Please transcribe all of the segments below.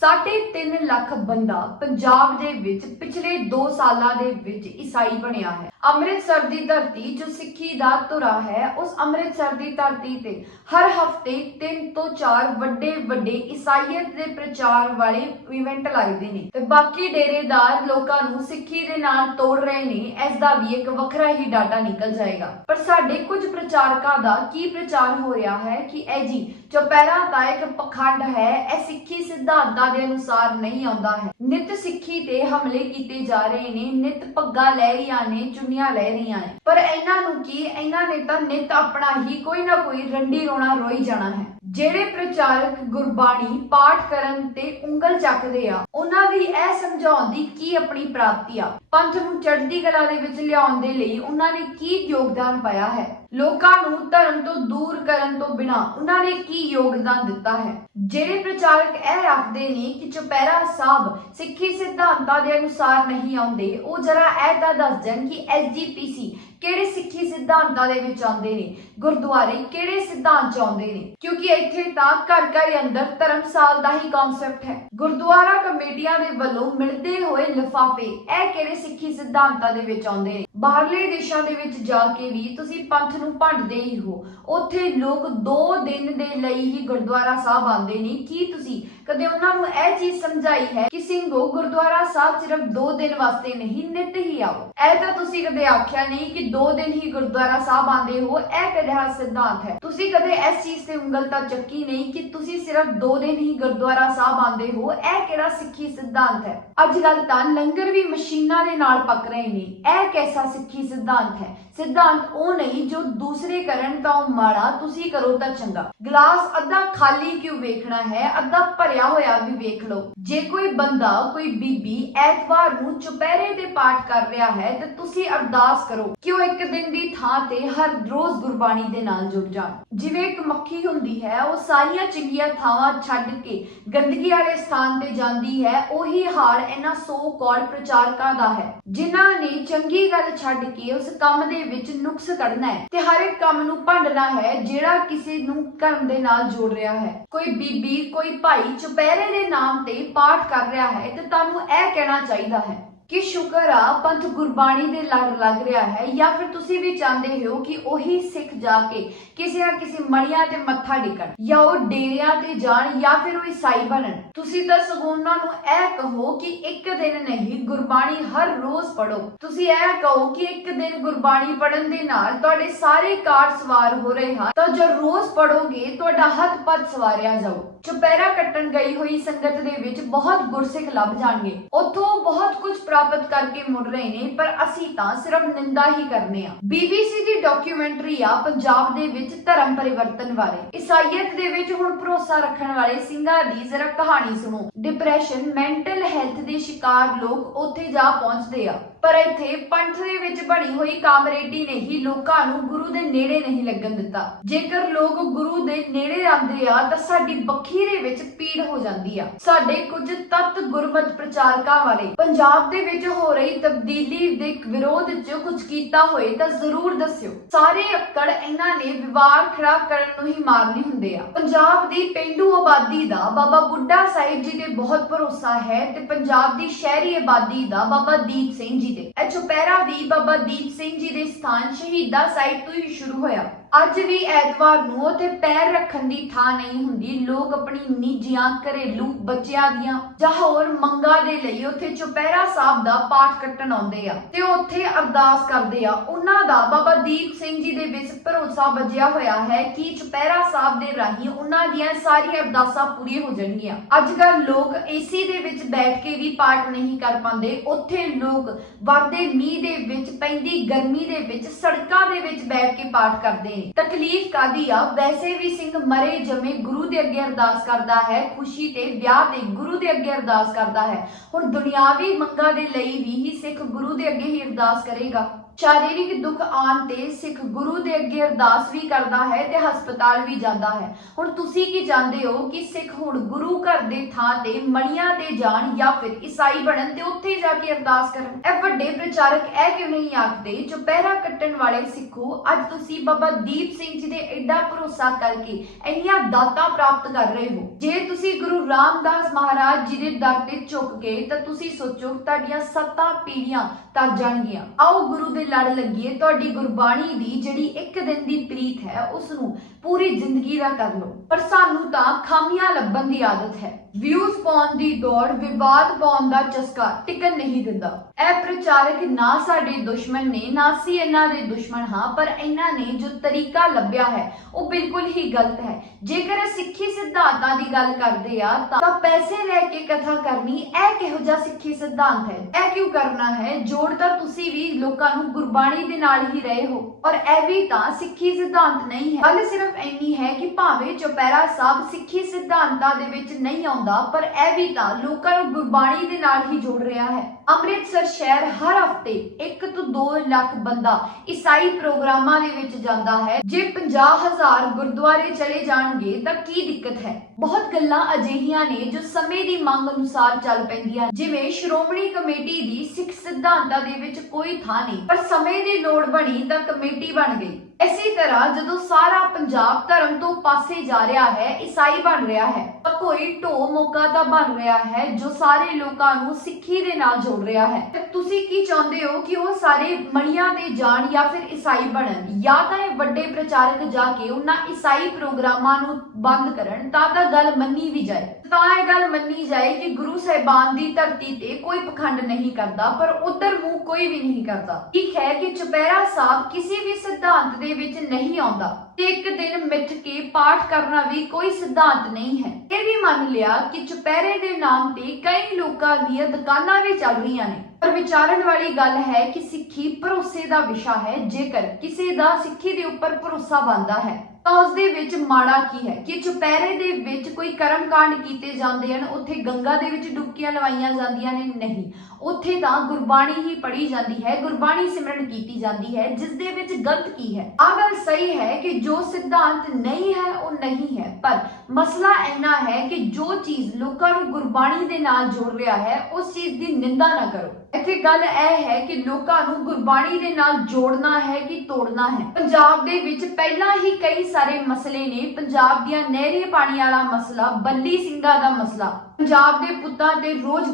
ਸਾਢੇ 3 ਲੱਖ ਬੰਦਾ ਪੰਜਾਬ ਦੇ ਵਿੱਚ ਪਿਛਲੇ 2 ਸਾਲਾਂ ਦੇ ਵਿੱਚ ਈਸਾਈ ਬਣਿਆ ਹੈ। ਅੰਮ੍ਰਿਤਸਰ ਦੀ ਧਰਤੀ ਜੋ ਸਿੱਖੀ ਦਾ ਧੁਰਾ ਹੈ, ਉਸ ਅੰਮ੍ਰਿਤਸਰ ਦੀ ਧਰਤੀ ਤੇ ਹਰ ਹਫ਼ਤੇ 3 ਤੋਂ 4 ਵੱਡੇ ਵੱਡੇ ਈਸਾਈਅਤ ਦੇ ਪ੍ਰਚਾਰ ਵਾਲੇ ਇਵੈਂਟ ਲੱਗਦੇ ਨੇ ਤੇ ਬਾਕੀ ਡੇਰੇਦਾਰ ਲੋਕਾਂ ਨੂੰ ਸਿੱਖੀ ਦੇ ਨਾਲ ਤੋੜ ਰਹੇ ਨੇ ਇਸ ਦਾ ਵੀ ਇੱਕ ਵੱਖਰਾ ਹੀ ਡਾਟਾ ਨਿਕਲ ਜਾਏਗਾ। ਪਰ ਸਾਡੇ ਕੁਝ ਪ੍ਰਚਾਰਕਾਂ ਦਾ ਕੀ ਪ੍ਰਚਾਰ ਹੋ ਰਿਹਾ ਹੈ ਕਿ ਇਹ ਜੀ ਚੁਪਹਿਰਾ ਦਾ ਇੱਕ ਪਖੰਡ ਹੈ, ਇਹ ਸਿੱਖੀ ਸਿਧਾਂਤਾਂ ਦੇ ਅਨੁਸਾਰ ਨਹੀਂ ਆਉਂਦਾ ਹੈ। ਨਿਤ ਸਿੱਖੀ ਤੇ ਹਮਲੇ ਕੀਤੇ ਜਾ ਰਹੇ ਨੇ, ਨਿਤ ਪੱਗਾਂ ਲੈ ਰਹੀਆਂ ਨੇ, ਚੁੰਨੀਆਂ ਲੈ ਰਹੀਆਂ ਨੇ। ਪਰ ਇਹਨਾਂ ਨੂੰ ਕੀ, ਇਹਨਾਂ ਨੇ ਤਾਂ ਨਿਤ ਆਪਣਾ ਹੀ ਕੋਈ ਨਾ ਕੋਈ ਰੰਡੀ ਰੋਣਾ ਰੋਈ ਜਾਣਾ ਹੈ। ਜਿਹੜੇ ਪ੍ਰਚਾਰਕ ਗੁਰਬਾਣੀ ਪਾਠ ਕਰਨ ਤੇ ਉਂਗਲ ਚੱਕਦੇ ਆ, ਉਹਨਾਂ ਦੀ ਇਹ ਸਮਝਾਉਣ ਦੀ ਕੀ ਆਪਣੀ ਪ੍ਰਾਪਤੀ ਆ? ਪੰਥ ਨੂੰ ਚੜ੍ਹਦੀ ਕਲਾ ਦੇ ਵਿੱਚ ਲਿਆਉਣ ਦੇ ਲਈ ਉਹਨਾਂ ਨੇ ਕੀ ਯੋਗਦਾਨ ਪਾਇਆ ਹੈ? ਲੋਕਾਂ ਨੂੰ ਧਰਮ ਤੋਂ ਦੂਰ ਕਰਨ ਤੋਂ ਬਿਨਾ ਉਹਨਾਂ ਨੇ ਕੀ ਯੋਗਦਾਨ ਦਿੱਤਾ ਹੈ? ਜਿਹੜੇ ਪ੍ਰਚਾਰਕ ਇਹ ਆਖਦੇ ਨੇ ਕਿ ਚੁਪਹਿਰਾ ਸਾਹਿਬ ਸਿੱਖੀ ਸਿਧਾਂਤਾਂ ਦੇ ਅਨੁਸਾਰ ਨਹੀਂ ਆਉਂਦੇ, ਉਹ ਜਰਾ ਇਹ ਤਾਂ ਦੱਸ ਦੇਣ ਕਿ ਐਸਜੀਪੀਸੀ ਕਿਹੜੇ ਸਿੱਖੀ ਸਿਧਾਂਤਾਂ ਦੇ ਵਿੱਚ ਆਉਂਦੇ ਨੇ? ਗੁਰਦੁਆਰੇ ਕਿਹੜੇ ਸਿਧਾਂਤ ਚ ਆਉਂਦੇ ਨੇ? ਕਿਉਂਕਿ ਇੱਥੇ ਤਾਂ ਘਰ ਘਰ ਅੰਦਰ ਧਰਮਸਾਲ ਦਾ ਹੀ ਕਨਸੈਪਟ ਹੈ। ਗੁਰਦੁਆਰਾ ਕਮੇਟੀਆਂ ਦੇ ਵੱਲੋਂ ਮਿਲਦੇ ਹੋਏ ਲਿਫਾਫੇ ਇਹ ਕਿਹੜੇ ਸਿੱਖੀ ਸਿਧਾਂਤਾਂ ਦੇ ਵਿੱਚ ਆਉਂਦੇ ਨੇ? ਬਾਹਰਲੇ ਦੇਸ਼ਾਂ ਦੇ ਵਿੱਚ ਜਾ ਕੇ ਵੀ ਤੁਸੀਂ ਪੰਥ ਨੂੰ ਭੰਡਦੇ ਹੀ ਹੋ ਉੱਥੇ ਲੋਕ 2 ਦਿਨ ਦੇ ਲਈ ਹੀ ਗੁਰਦੁਆਰਾ ਸਾਹਿਬ ਆਉਂਦੇ ਨੇ। ਕੀ ਤੁਸੀਂ ਕਦੇ ਉਹਨਾਂ ਨੂੰ ਇਹ ਚੀਜ਼ ਸਮਝਾਈ ਹੈ ਕਿ ਸਿੰਘੋ ਗੁਰਦੁਆਰਾ ਸਾਹਿਬ ਸਿਰਫ 2 ਦਿਨ ਵਾਸਤੇ ਨਹੀਂ, ਨਿਤ ਹੀ ਆਓ। ਇਹ ਤਾਂ ਤੁਸੀਂ ਕਦੇ ਆਖਿਆ ਨਹੀਂ ਕਿ 2 ਦਿਨ ਹੀ ਗੁਰਦੁਆਰਾ ਸਾਹਿਬ ਆਉਂਦੇ ਹੋ, ਇਹ ਕਿਹੜਾ ਸਿਧਾਂਤ ਹੈ। ਤੁਸੀਂ ਕਦੇ ਇਸ ਚੀਜ਼ ਤੇ ਉਂਗਲ ਤਾਂ ਚੱਕੀ ਨਹੀਂ ਕਿ ਤੁਸੀਂ ਸਿਰਫ 2 ਦਿਨ ਹੀ ਗੁਰਦੁਆਰਾ ਸਾਹਿਬ ਆਉਂਦੇ ਹੋ, ਇਹ ਕਿਹੜਾ ਸਿੱਖੀ ਸਿਧਾਂਤ ਹੈ? ਅੱਜ ਕੱਲ ਤਾਂ ਲੰਗਰ ਵੀ ਮਸ਼ੀਨਾਂ ਦੇ ਨਾਲ ਪੱਕ ਰਹੇ ਨੇ, ਇਹ ਕੈਸਾ ਸਿੱਖੀ ਸਿਧਾਂਤ ਹੈ? ਸਿਧਾਂਤ ਉਹ ਨਹੀਂ ਜੋ ਦੂਸਰੇ ਕਰਨ ਤਾਂ ਉਹ ਮਾੜਾ, ਤੁਸੀਂ ਕਰੋ ਤਾਂ ਚੰਗਾ। ਗਲਾਸ ਅੱਧਾ ਖਾਲੀ ਕਿਉਂ ਵੇਖਣਾ ਹੈ? ਅੱਧਾ ਭਰਿਆ ਹੋਇਆ ਵੀ ਵੇਖ ਲਓ। ਜੇ ਕੋਈ ਬੰਦਾ, ਕੋਈ ਬੀਬੀ ਐਤਵਾਰ ਨੂੰ ਚੁਪਹਿਰੇ ਦੇ ਪਾਠ ਕਰ ਰਿਹਾ ਹੈ, ਤੇ ਤੁਸੀਂ ਅਰਦਾਸ ਕਰੋ ਕਿ ਉਹ ਇੱਕ ਦਿਨ ਦੀ ਥਾਂ ਤੇ ਹਰ ਰੋਜ਼ ਗੁਰਬਾਣੀ ਦੇ ਨਾਲ ਜੁੜ ਜਾਣ? ਜਿਵੇਂ ਇੱਕ ਮੱਖੀ ਹੁੰਦੀ ਹੈ, ਉਹ ਸਾਰੀਆਂ ਚੰਗੀਆਂ ਥਾਵਾਂ ਛੱਡ ਕੇ ਗੰਦਗੀ ਵਾਲੇ ਸਥਾਨ ਤੇ ਜਾਂਦੀ ਹੈ, ਉਹੀ ਹਾਲ ਇਹਨਾਂ ਸੋ ਕੌੜ ਪ੍ਰਚਾਰਕਾਂ ਦਾ ਹੈ। ਜਿਨ੍ਹਾਂ ਨੇ ਚੰਗੀ ਗੱਲ ਛੱਡ ਕੇ ਉਸ ਕੰਮ ਦੇ ਵਿੱਚ ਨੁਕਸ ਕੱਢਣਾ ਹੈ ਤੇ ਹਰ ਇੱਕ ਕੰਮ ਨੂੰ ਭੰਡਣਾ ਹੈ, ਜਿਹੜਾ ਕਿਸੇ ਨੂੰ ਧਰਮ ਦੇ ਨਾਲ ਜੋੜ ਰਿਹਾ ਹੈ। ਕੋਈ ਬੀਬੀ, ਕੋਈ ਭਾਈ ਚੁਪਹਿਰੇ ਦੇ ਨਾਮ ਤੇ ਪਾਠ ਕਰ ਰਿਹਾ ਹੈ ਤੇ ਤੁਹਾਨੂੰ ਇਹ ਕਹਿਣਾ ਚਾਹੀਦਾ ਹੈ ਕਿ ਸ਼ੁਕਰ ਆ, ਪੰਥ ਗੁਰਬਾਣੀ ਦੇ ਲੜ ਲੱਗ ਰਿਹਾ ਹੈ, ਜਾਂ ਫਿਰ ਤੁਸੀਂ ਵੀ ਚਾਹੁੰਦੇ ਹੋ ਕਿ ਉਹੀ ਸਿੱਖ ਜਾ ਕੇ ਕਿਸੇ ਨਾ ਕਿਸੇ ਮੜੀਆਂ ਤੇ ਮੱਥਾ ਟੇਕਣ, ਜਾਂ ਉਹ ਡੇਰਿਆਂ ਤੇ ਜਾਣ, ਜਾਂ ਫਿਰ ਉਹ ਈਸਾਈ ਬਣਨ। ਤੁਸੀਂ ਤਾਂ ਸਗੋਂ ਉਹਨਾਂ ਨੂੰ ਇਹ ਕਹੋ ਕਿ ਇੱਕ ਦਿਨ ਨਹੀਂ, ਗੁਰਬਾਣੀ ਹਰ ਰੋਜ਼ ਪੜੋ ਤੁਸੀਂ ਇਹ ਕਹੋ ਕਿ ਇੱਕ ਦਿਨ ਗੁਰਬਾਣੀ ਪੜਨ ਦੇ ਨਾਲ ਤੁਹਾਡੇ ਸਾਰੇ ਕਾਰ ਸਵਾਰ ਹੋ ਰਹੇ ਹਨ। ਤਾਂ ਜੋ ਰੋਜ਼ ਪੜੋਗੇ ਤੁਹਾਡਾ ਹੱਥ ਪੱਥ ਸਵਾਰਿਆ ਜਾਊ। ਚੁਪਹਿਰਾ ਕੱਟਣ ਗਈ ਹੋਈ ਸੰਗਤ ਦੇ ਵਿੱਚ ਬਹੁਤ ਗੁਰਸਿੱਖ ਲੱਭ ਜਾਣਗੇ। ਉੱਥੋਂ ਬਹੁਤ ਕੁਝ ਪ੍ਰਾਪਤ ਕਰਕੇ ਮੁੜ ਰਹੇ ਨੇ, ਪਰ ਅਸੀਂ ਤਾਂ ਸਿਰਫ ਨਿੰਦਾ ਹੀ ਕਰਨੇ ਆ। BBC ਦੀ ਡਾਕੂਮੈਂਟਰੀ ਆ ਪੰਜਾਬ ਦੇ ਵਿੱਚ ਧਰਮ ਪਰਿਵਰਤਨ ਬਾਰੇ। ਈਸਾਈਅਤ ਦੇ ਵਿੱਚ ਹੁਣ ਭਰੋਸਾ ਰੱਖਣ ਵਾਲੇ ਸਿੰਘਾਂ ਦੀ ਜ਼ਰਾ ਕਹਾਣੀ ਸੁਣੋ। ਡਿਪਰੈਸ਼ਨ ਮੈਂਟਲ ਹੈਲਥ ਦੇ ਸ਼ਿਕਾਰ ਲੋਕ ਉੱਥੇ ਜਾ ਪਹੁੰਚਦੇ ਆ। ਪਰ ਇੱਥੇ ਪੰਥ ਦੇ ਵਿੱਚ ਬਣੀ ਹੋਈ ਕਾਮਰੇਡੀ ਨੇ ਹੀ ਲੋਕਾਂ ਨੂੰ ਗੁਰੂ ਦੇ ਨੇੜੇ ਨਹੀਂ ਲੱਗਣ ਦਿੱਤਾ। ਜੇਕਰ ਲੋਕ ਗੁਰੂ ਦੇ ਨੇੜੇ ਆਉਂਦੇ ਆ, ਤਾਂ ਸਾਡੀ ਬੱਖੀ ਦੇ ਵਿੱਚ ਪੀੜ ਹੋ ਜਾਂਦੀ ਆ। ਸਾਡੇ ਕੁਝ ਤਤ ਗੁਰਮਤ ਪ੍ਰਚਾਰਕਾਂ ਵਾਲੇ, ਪੰਜਾਬ ਦੇ ਵਿੱਚ ਹੋ ਰਹੀ ਤਬਦੀਲੀ ਦੇ ਵਿਰੋਧ 'ਚ ਕੁਝ ਕੀਤਾ ਹੋਏ ਤਾਂ ਜ਼ਰੂਰ ਦੱਸਿਓ। ਸਾਰੇ ਅੱਕੜ ਇਹਨਾਂ ਨੇ ਵਿਵਾਦ ਖੜਾ ਕਰਨ ਨੂੰ ਹੀ ਮਾਰਨੇ ਹੁੰਦੇ ਆ। ਪੰਜਾਬ ਦੀ ਪਿੰਡੂ ਆਬਾਦੀ ਦਾ ਬਾਬਾ ਬੁੱਢਾ ਸਾਹਿਬ ਜੀ ਦੇ ਬਹੁਤ ਭਰੋਸਾ ਹੈ ਤੇ ਪੰਜਾਬ ਦੀ ਸ਼ਹਿਰੀ ਆਬਾਦੀ ਦਾ ਬਾਬਾ ਦੀਪ ਸਿੰਘ ਜੀ ਦੇ ਇਹ ਚੁਪਹਿਰਾ ਵੀ ਬਾਬਾ ਦੀਪ ਸਿੰਘ ਜੀ ਦੇ ਸਥਾਨ ਸ਼ਹੀਦਾ ਸਾਹਿਬ ਤੋਂ ਹੀ ਸ਼ੁਰੂ ਹੋਇਆ। ਅੱਜ ਵੀ ਐਤਵਾਰ ਨੂੰ ਉੱਥੇ ਪੈਰ ਰੱਖਣ ਦੀ ਥਾਂ ਨਹੀਂ ਹੁੰਦੀ। ਲੋਕ ਆਪਣੀ ਨਿੱਜੀਆਂ ਘਰੇਲੂ ਬੱਚਿਆਂ ਦੀਆਂ ਜਾਂ ਹੋਰ ਮੰਗਾਂ ਦੇ ਲਈ ਉੱਥੇ ਚੁਪਹਿਰਾ ਸਾਹਿਬ ਦਾ ਪਾਠ ਕੱਟਣ ਆਉਂਦੇ ਆ ਤੇ ਉੱਥੇ ਅਰਦਾਸ ਕਰਦੇ ਆ। ਉਹਨਾਂ ਦਾ ਬਾਬਾ ਦੀਪ ਸਿੰਘ ਜੀ ਦੇ ਵਿੱਚ ਭਰੋਸਾ ਵੱਜਿਆ ਹੋਇਆ ਹੈ ਕਿ ਚੁਪਹਿਰਾ ਸਾਹਿਬ ਦੇ ਰਾਹੀਂ ਉਹਨਾਂ ਦੀਆਂ ਸਾਰੀਆਂ ਅਰਦਾਸਾਂ ਪੂਰੀਆਂ ਹੋ ਜਾਣਗੀਆਂ। ਅੱਜ ਕੱਲ ਲੋਕ ਏਸੀ ਦੇ ਵਿੱਚ ਬੈਠ ਕੇ ਵੀ ਪਾਠ ਨਹੀਂ ਕਰ ਪਾਉਂਦੇ। ਉੱਥੇ ਲੋਕ ਵਰਦੇ ਮੀਂਹ ਦੇ ਵਿੱਚ ਪੈਂਦੀ ਗਰਮੀ ਦੇ ਵਿੱਚ ਸੜਕਾਂ ਦੇ ਵਿੱਚ ਬੈਠ ਕੇ ਪਾਠ ਕਰਦੇ ਨੇ। ਤਕਲੀਫ ਕਾਦੀ ਆ? ਵੈਸੇ ਵੀ ਸਿੰਘ ਮਰੇ ਜਮੇ ਗੁਰੂ ਦੇ ਅੱਗੇ ਅਰਦਾਸ ਕਰਦਾ ਹੈ, ਖੁਸ਼ੀ ਤੇ ਵਿਆਹ ਤੇ ਗੁਰੂ ਦੇ ਅੱਗੇ ਅਰਦਾਸ ਕਰਦਾ ਹੈ। ਹੁਣ ਦੁਨਿਆਵੀ ਮੰਗਾਂ ਦੇ ਲਈ ਵੀ ਹੀ ਸਿੱਖ ਗੁਰੂ ਦੇ ਅੱਗੇ ਹੀ ਅਰਦਾਸ ਕਰੇਗਾ। ਸ਼ਾਰੀਰਿਕ ਦੁੱਖ ਆਉਣ ਤੇ ਸਿੱਖ ਗੁਰੂ ਦੇ ਅੱਗੇ ਅਰਦਾਸ ਵੀ ਕਰਦਾ ਹੈ ਤੇ ਹਸਪਤਾਲ ਵੀ ਜਾਂਦਾ ਹੈ। ਹੁਣ ਤੁਸੀਂ ਕੀ ਜਾਣਦੇ ਹੋ ਕਿ ਸਿੱਖ ਹੁਣ ਗੁਰੂ ਘਰ ਦੇ ਥਾਂ ਤੇ ਮਣੀਆਂ ਤੇ ਜਾਣ ਜਾਂ ਫਿਰ ਈਸਾਈ ਬਣਨ ਤੇ ਉੱਥੇ ਜਾ ਕੇ ਅਰਦਾਸ ਕਰਨ? ਇਹ ਵੱਡੇ ਪ੍ਰਚਾਰਕ ਇਹ ਕਿਉਂ ਨਹੀਂ ਆਖਦੇ? ਚੁਪਹਿਰਾ ਕੱਟਣ ਵਾਲੇ ਸਿੱਖੋ, ਅੱਜ ਤੁਸੀਂ ਬਾਬਾ ਦੀਪ ਦੀਪ ਸਿੰਘ ਜੀ ਦੇ ਐਡਾ ਭਰੋਸਾ ਕਰਕੇ ਇੰਨੀਆਂ ਦਾਤਾਂ ਪ੍ਰਾਪਤ ਕਰ ਰਹੇ ਹੋ। ਜੇ ਤੁਸੀਂ ਗੁਰੂ ਰਾਮਦਾਸ ਮਹਾਰਾਜ ਜੀ ਦੇ ਦਰ ਤੇ ਝੁਕ ਗਏ, ਤਾਂ ਤੁਸੀਂ ਸੋਚੋ ਤੁਹਾਡੀਆਂ ਸੱਤਾਂ ਪੀੜੀਆਂ ਤਰ ਜਾਣਗੀਆਂ। ਆਓ ਗੁਰੂ ਦੇ ਲੜ ਲੱਗੀਏ ਤੁਹਾਡੀ ਗੁਰਬਾਣੀ ਦੀ ਜਿਹੜੀ ਇੱਕ ਦਿਨ ਦੀ ਪ੍ਰੀਤ ਹੈ ਉਸ ਨੂੰ ਪੂਰੀ ਜ਼ਿੰਦਗੀ ਦਾ ਕਰ ਲਓ। ਪਰ ਸਾਨੂੰ ਤਾਂ ਖਾਮੀਆਂ ਲੱਭਣ ਦੀ ਆਦਤ ਹੈ। ਵਿਊਜ਼ ਪਾਉਣ ਦੀ ਦੌੜ, ਵਿਵਾਦ ਪਾਉਣ ਦਾ ਚਸਕਾ ਟਿਕਣ ਨਹੀਂ ਦਿੰਦਾ। ਇਹ ਪ੍ਰਚਾਰਕ ਨਾ ਸਾਡੇ ਦੁਸ਼ਮਣ ਨੇ, ਨਾ ਸੀ ਇਹਨਾਂ ਦੇ ਦੁਸ਼ਮਣ, ਹਾਂ, ਪਰ ਇਹਨਾਂ ਨੇ ਜੋ ਤਰੀਕਾ ਲੱਭਿਆ ਹੈ, ਉਹ ਬਿਲਕੁਲ ਹੀ ਗਲਤ ਹੈ। ਜੇਕਰ ਸਿੱਖੀ ਸਿਧਾਂਤਾਂ ਦੀ ਗੱਲ ਕਰਦੇ ਆ, ਤਾਂ ਪੈਸੇ ਲੈ ਕੇ ਕਥਾ ਕਰਨੀ ਇਹ ਕਿਹੋ ਜਿਹਾ ਸਿੱਖੀ ਸਿਧਾਂਤ ਹੈ? ਇਹ ਕਿਉਂ ਕਰਨਾ ਹੈ? ਜੋੜ ਤਾਂ ਤੁਸੀਂ ਵੀ ਲੋਕਾਂ ਨੂੰ ਗੁਰਬਾਣੀ ਦੇ ਨਾਲ ਹੀ ਰਹੇ ਹੋ ਔਰ ਇਹ ਵੀ ਤਾਂ ਸਿੱਖੀ ਸਿਧਾਂਤ ਨਹੀਂ ਹੈ। ਗੱਲ ਸਿਰਫ ਇੰਨੀ ਹੈ ਕਿ ਭਾਵੇਂ ਚੁਪਹਿਰਾ ਸਾਹਿਬ ਸਿੱਖੀ ਸਿਧਾਂਤਾਂ ਦੇ ਵਿੱਚ ਨਹੀਂ ਆਉਂਦਾ ਪਰ ਇਹ ਵੀ ਤਾਂ ਲੋਕਾਂ ਨੂੰ ਗੁਰਬਾਣੀ ਦੇ ਨਾਲ ਹੀ ਜੋੜ ਰਿਹਾ ਹੈ। ਅੰਮ੍ਰਿਤਸਰ ਸ਼ਹਿਰ ਹਰ ਹਫ਼ਤੇ 1 ਤੋਂ 2 ਲੱਖ ਬੰਦਾ ਈਸਾਈ ਪ੍ਰੋਗਰਾਮਾਂ ਦੇ ਵਿੱਚ ਜਾਂਦਾ ਹੈ। ਜੇ 50000 ਗੁਰਦੁਆਰੇ ਚਲੇ ਜਾਣਗੇ ਤਾਂ ਕੀ ਦਿੱਕਤ ਹੈ? ਬਹੁਤ ਗੱਲਾਂ ਅਜਿਹੀਆਂ ਨੇ ਜੋ ਸਮੇਂ ਦੀ ਮੰਗ ਅਨੁਸਾਰ ਚੱਲ ਪੈਂਦੀਆਂ ਜਿਵੇਂ ਸ਼੍ਰੋਮਣੀ ਕਮੇਟੀ ਦੀ ਸਿੱਖ ਸਿਧਾਂਤਾਂ ਦੇ ਵਿੱਚ ਕੋਈ ਥਾਂ ਨਹੀਂ, ਪਰ ਸਮੇਂ ਦੀ ਲੋੜ ਬਣੀ ਤਾਂ ਕਮੇਟੀ ਬਣ ਗਈ। ਇਸੇ ਤਰ੍ਹਾਂ ਜਦੋਂ ਸਾਰਾ ਪੰਜਾਬ ਧਰਮ ਤੋਂ ਪਾਸੇ ਜਾ ਰਿਹਾ ਹੈ, ਈਸਾਈ ਬਣ ਰਿਹਾ ਹੈ, ਤਾਂ ਕੋਈ ਢੋ ਮੌਕਾ ਤਾਂ ਬਣ ਰਿਹਾ ਹੈ ਜੋ ਸਾਰੇ ਲੋਕਾਂ ਨੂੰ ਸਿੱਖੀ ਦੇ ਨਾਲ ਜੋੜ ਰਿਹਾ ਹੈ। ਤੇ ਤੁਸੀਂ ਕੀ ਚਾਹੁੰਦੇ ਹੋ ਕਿ ਉਹ ਸਾਰੇ ਮਣੀਆਂ ਦੇ ਜਾਣ ਜਾਂ ਫਿਰ ਈਸਾਈ ਬਣਨ? ਜਾਂ ਤਾਂ ਇਹ ਵੱਡੇ ਪ੍ਰਚਾਰਕ ਜਾ ਕੇ ਉਹਨਾਂ ਈਸਾਈ ਪ੍ਰੋਗਰਾਮਾਂ ਨੂੰ ਬੰਦ ਕਰਨ ਤਾਂ ਤਾਂ ਗੱਲ ਮੰਨੀ ਵੀ ਜਾਏ। ਤਾਂ ਇਹ ਗੱਲ ਮੰਨੀ ਜਾਏ ਕਿ ਗੁਰੂ ਸਾਹਿਬਾਨ ਦੀ ਧਰਤੀ ਤੇ ਕੋਈ ਪਖੰਡ ਨਹੀਂ ਕਰਦਾ, ਪਰ ਉਧਰ ਮੂੰਹ ਕੋਈ ਵੀ ਨਹੀਂ ਕਰਦਾ। ਠੀਕ ਹੈ ਕਿ ਚੁਪਹਿਰਾ ਸਾਹਿਬ ਕਿਸੇ ਵੀ ਸਿਧਾਂਤ ਦੇ ਵਿੱਚ ਨਹੀਂ ਆਉਂਦਾ ਤੇ ਇੱਕ ਦਿਨ ਮਿੱਥ ਕੇ ਪਾਠ ਕਰਨਾ ਵੀ ਕੋਈ ਸਿਧਾਂਤ ਨਹੀਂ ਹੈ। ਇਹ ਵੀ ਮੰਨ ਲਿਆ ਕਿ ਚੁਪਹਿਰੇ ਦੇ ਨਾਮ ਤੇ ਕਈ ਲੋਕਾਂ ਦੀਆਂ ਦੁਕਾਨਾਂ ਵੀ ਚੱਲ ਰਹੀਆਂ ਨੇ। ਪਰ ਵਿਚਾਰਨ ਵਾਲੀ ਗੱਲ ਹੈ ਕਿ ਸਿੱਖੀ ਭਰੋਸੇ ਦਾ ਵਿਸ਼ਾ ਹੈ, ਜੇਕਰ ਕਿਸੇ ਦਾ ਸਿੱਖੀ ਦੇ ਉੱਪਰ ਭਰੋਸਾ ਬਣਦਾ ਹੈ। ਤਾਂ ਉਸ ਦੇ ਵਿੱਚ ਮਾੜਾ ਕੀ ਹੈ? ਕਿ ਚੁਪਹਿਰੇ ਦੇ ਵਿੱਚ ਕੋਈ ਕਰਮ ਕਾਂਡ ਕੀਤੇ ਜਾਂਦੇ ਹਨ, ਉੱਥੇ ਗੰਗਾ ਦੇ ਵਿੱਚ ਡੁਬਕੀਆਂ ਲਵਾਈਆਂ ਜਾਂਦੀਆਂ ਨੇ? ਨਹੀਂ। ਉੱਥੇ ਤਾਂ ਗੁਰਬਾਣੀ ਹੀ ਪੜ੍ਹੀ ਜਾਂਦੀ ਹੈ, ਗੁਰਬਾਣੀ ਸਿਮਰਨ ਕੀਤੀ ਜਾਂਦੀ ਹੈ, ਜਿਸ ਦੇ ਵਿੱਚ ਗਲਤ ਕੀ ਹੈ? ਆ ਗੱਲ ਸਹੀ ਹੈ ਕਿ ਜੋ ਸਿਧਾਂਤ ਨਹੀਂ ਹੈ, ਉਹ ਨਹੀਂ ਹੈ, ਪਰ ਮਸਲਾ ਇੰਨਾ ਹੈ ਕਿ ਜੋ ਚੀਜ਼ ਲੋਕਾਂ ਨੂੰ ਗੁਰਬਾਣੀ ਦੇ ਨਾਲ ਜੋੜ ਰਿਹਾ ਹੈ, ਉਸ ਚੀਜ਼ ਦੀ ਨਿੰਦਾ ਨਾ ਕਰੋ। ਇੱਥੇ ਗੱਲ ਇਹ ਹੈ ਕਿ ਲੋਕਾਂ ਨੂੰ ਗੁਰਬਾਣੀ ਦੇ ਨਾਲ ਜੋੜਨਾ ਹੈ ਕਿ ਤੋੜਨਾ ਹੈ? ਪੰਜਾਬ ਦੇ ਵਿੱਚ ਪਹਿਲਾਂ ਹੀ ਕਈ ਸਾਰੇ ਮਸਲੇ ਨੇ। ਪੰਜਾਬ ਦੀਆਂ ਨਹਿਰੀ ਪਾਣੀ ਵਾਲਾ ਮਸਲਾ, ਬੱਲੀ ਸਿੰਘਾਂ ਦਾ ਮਸਲਾ। ਪੰਜਾਬ ਦੇ ਪੁੱਤਾਂ ਤੇ ਰੋਜ਼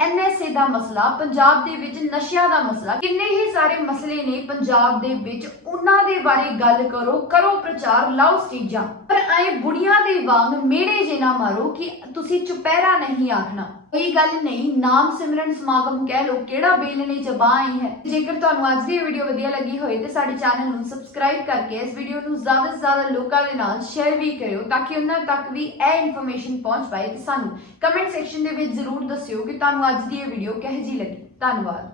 ਐਨਐਸਏ ਦਾ ਮਸਲਾ, ਪੰਜਾਬ ਦੇ ਵਿੱਚ ਨਸ਼ਿਆਂ ਦਾ ਮਸਲਾ। ਕਿੰਨੇ ਹੀ ਸਾਰੇ ਮਸਲੇ ਨੇ ਪੰਜਾਬ ਦੇ ਵਿੱਚ। ਉਹਨਾਂ ਦੇ ਬਾਰੇ ਗੱਲ ਕਰੋ ਕਰੋ ਪ੍ਰਚਾਰ, ਲਾਓ ਸਟੇਜਾਂ। ਪਰ ਐ ਬੁੜੀਆਂ ਦੇ ਵਾਂਗ ਮੇਰੇ ਜੇ ਨਾ ਮਾਰੋ ਕਿ ਤੁਸੀਂ ਚੁਪਹਿਰਾ ਨਹੀਂ ਆਖਣਾ। ਕੋਈ ਗੱਲ ਨਹੀਂ, ਨਾਮ ਸਿਮਰਨ ਸਮਾਗਮ ਕਹਿ ਲੋ ਕਿਹੜਾ ਬੇਲ ਨੇ ਜ਼ਬਾਂ ਆਈ ਹੈ। ਜੇਕਰ ਤੁਹਾਨੂੰ ਅੱਜ ਦੀ ਵੀਡੀਓ ਵਧੀਆ ਲੱਗੀ ਹੋਏ ਤੇ ਸਾਡੇ ਚੈਨਲ ਨੂੰ ਸਬਸਕ੍ਰਾਈਬ ਕਰਕੇ ਇਸ ਵੀਡੀਓ ਨੂੰ ਜ਼ਿਆਦਾ ਤੋਂ ਜ਼ਿਆਦਾ ਲੋਕਾਂ ਦੇ ਨਾਲ ਸ਼ੇਅਰ ਵੀ ਕਰਿਓ ਤਾਂ ਕਿ ਉਹਨਾਂ ਤੱਕ ਵੀ ਇਹ ਇਨਫੋਰਮੇਸ਼ਨ ਪਹੁੰਚ ਪਾਏ ਤੇ ਸਾਨੂੰ ਕਮੈਂਟ ਸੈਕਸ਼ਨ ਦੇ ਵਿੱਚ ਜ਼ਰੂਰ ਦੱਸਿਓ ਕਿ ਤੁਹਾਨੂੰ ਅੱਜ ਦੀ ਇਹ ਵੀਡੀਓ ਕਿਹੋ ਜਿਹੀ ਲੱਗੀ। ਧੰਨਵਾਦ।